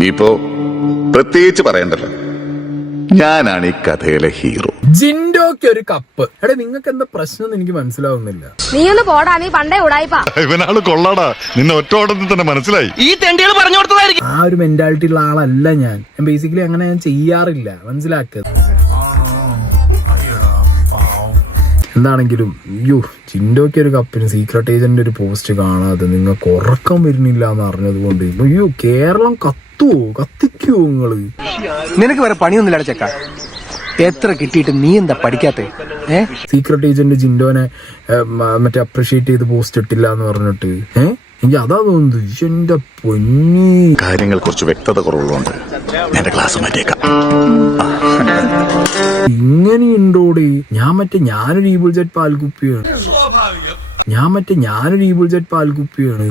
ഇനിയിപ്പോ പ്രത്യേകിച്ച് പറയണ്ടല്ലോ, ഞാനാണ് ഈ കഥയിലെ ഹീറോ. ജിൻഡോക്ക് ഒരു കപ്പ്. എടാ നിങ്ങൾക്ക് എന്താ പ്രശ്നം എനിക്ക് മനസ്സിലാവുന്നില്ല. നീ ഒന്ന് പോടാ, നീ പണ്ടേ ഉടായിപ്പാ. ഇവനാള് കൊള്ളാടാ, നിന്നെ ഒറ്റ ഓട്ടത്തിൽ തന്നെ മനസ്സിലായി. ഈ തെണ്ടികൾ പറഞ്ഞു കൊടുത്തതായിരിക്കും. ആ ഒരു മെന്റാലിറ്റി ഉള്ള ആളല്ല ഞാൻ. ബേസിക്കലി അങ്ങനെ ഞാൻ ചെയ്യാറില്ല, മനസ്സിലാക്കുക. എന്താണെങ്കിലും അയ്യോ, ജിൻഡോക്ക് ഒരു കപ്പിന് സീക്രട്ട് ഏജന്റ് ഒരു പോസ്റ്റ് കാണാതെ നിങ്ങൾക്ക് ഉറക്കം വരുന്നില്ല എന്ന് അറിഞ്ഞത് കൊണ്ട് അയ്യോ, കേരളം കത്തിക്കോ നിങ്ങള്? നിനക്ക് വേറെ പണിയൊന്നുമില്ല ചെക്ക. എത്ര കിട്ടിയിട്ട് നീ എന്താ പഠിക്കാത്തെ? സീക്രട്ട് ഏജന്റ് ജിൻഡോനെ മറ്റേ അപ്രീഷിയേറ്റ് ചെയ്ത് പോസ്റ്റ് ഇട്ടില്ല എന്ന് പറഞ്ഞിട്ട് എനിക്ക് അതാ തോന്നുന്നത്. എന്റെ പൊന്നി, കാര്യങ്ങൾ കുറച്ച് വ്യക്തത കുറവുള്ളതുകൊണ്ട് എന്റെ ക്ലാസ് മാറ്റിയേക്കാം. ഇങ്ങനെയുണ്ടോടെ? ഞാനൊരു ഈബിൾ ജെറ്റ് പാൽകുപ്പിയാണ്. ഞാനൊരു ഈബിൾ ജെറ്റ് പാൽകുപ്പിയാണ്.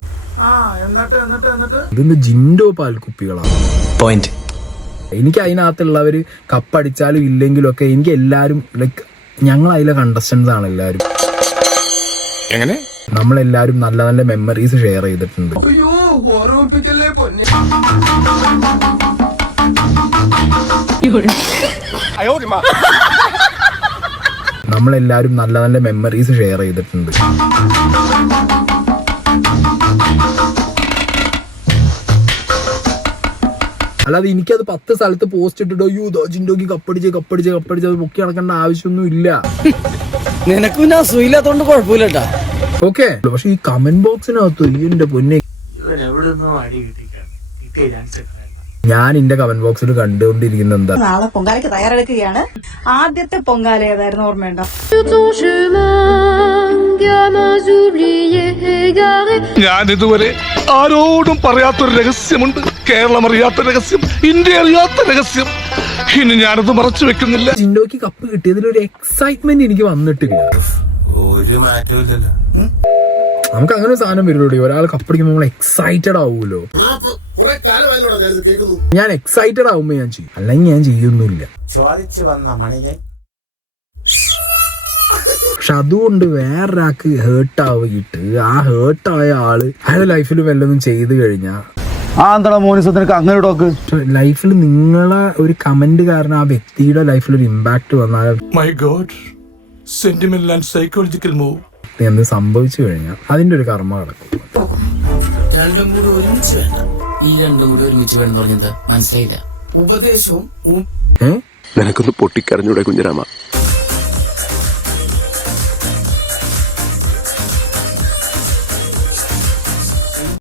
ഇതിന്ന് ജിൻഡോ പാൽകുപ്പികളാണ്. പോയിന്റ്. എനിക്ക് അതിനകത്തുള്ളവര് കപ്പടിച്ചാലും ഇല്ലെങ്കിലും ഒക്കെ എനിക്ക് എല്ലാരും ലൈക്ക് ഞങ്ങൾ അതിലെ കണ്ടസ്റ്റൻസ് ആണ് എല്ലാരും. എങ്ങനെ? നമ്മളെല്ലാരും നല്ല നല്ല മെമ്മറീസ് ഷെയർ ചെയ്തിട്ടുണ്ട്. നമ്മളെല്ലാരും നല്ല നല്ല മെമ്മറീസ് ഷെയർ ചെയ്തിട്ടുണ്ട്. അല്ലാതെ എനിക്കത് 10 സ്ഥലത്ത് പോസ്റ്റ് ഇട്ടിട്ടോ അയ്യോ ജിൻഡോക്ക് കപ്പടിച്ച് പൊക്കി നടക്കേണ്ട ആവശ്യമൊന്നും ഇല്ല. നിനക്കും ഞാൻ സുഖമില്ലാത്തോണ്ട് കുഴപ്പമില്ലട്ടാ. ഓക്കെ, പക്ഷെ ഈ കമന്റ് ബോക്സിനകത്ത് എന്റെ പൊന്നെ, ഞാൻ എന്റെ കമന്റ് ബോക്സിൽ കണ്ടുകൊണ്ടിരിക്കുന്ന എന്താ, നാളെ പൊങ്കാലയ്ക്ക് തയ്യാറെടുക്കുകയാണ്. ആദ്യത്തെ പൊങ്കാല ഏതായിരുന്നു ഓർമ്മയുണ്ടോ? ഞാനിതുവരെ ആരോടും പറയാത്തൊരു രഹസ്യമുണ്ട്. കേരളം അറിയാത്ത രഹസ്യം, ഇന്ത്യ അറിയാത്ത രഹസ്യം. ഇനി ഞാനത് മറച്ചു വെക്കുന്നില്ല. ജിൻഡോക്ക് കപ്പ് കിട്ടിയതിലൊരു എക്സൈറ്റ്മെന്റ് എനിക്ക് വന്നിട്ടില്ല. ഒരു മാറ്റവും ഇല്ലല്ലോ. നമുക്ക് അങ്ങനെ ഒരു സാധനം വരുള്ളൂ. ഒരാൾ കപ്പടിക്കുമ്പോൾ നമ്മൾ എക്സൈറ്റഡ് ആവൂലോ. ഞാൻ എക്സൈറ്റഡ് ആവുമ്പോ ഞാൻ ചെയ്യും, അല്ലെങ്കിൽ ഞാൻ ചെയ്യൊന്നുമില്ല. ചോദിച്ചു വന്ന മണികൻ. പക്ഷെ അതുകൊണ്ട് വേറൊരാൾക്ക് ഹേർട്ട് ആവിട്ട് ആ ഹേർട്ടായ ആള് അയാളുടെ ലൈഫിൽ വല്ലതും ചെയ്തു കഴിഞ്ഞാ ലൈഫിൽ നിങ്ങളെ ഒരു കമന്റ് കാരണം ആ വ്യക്തിയുടെ ലൈഫിൽ ഒരു ഇമ്പാക്ട് വന്നാൽ my God, sentimental and psychological move എന്ന് സംഭവിച്ചു കഴിഞ്ഞാൽ അതിന്റെ ഒരു കർമ്മ കിടക്കും. രണ്ടും കൂടി ഒരുമിച്ച് വേണ്ട. ഈ രണ്ടും കൂടി ഒരുമിച്ച് വേണം പറഞ്ഞത് മനസ്സിലായില്ല. ഉപദേശവും നിനക്കൊന്ന് പൊട്ടിക്കരഞ്ഞൂടെ കുഞ്ഞിരാമ?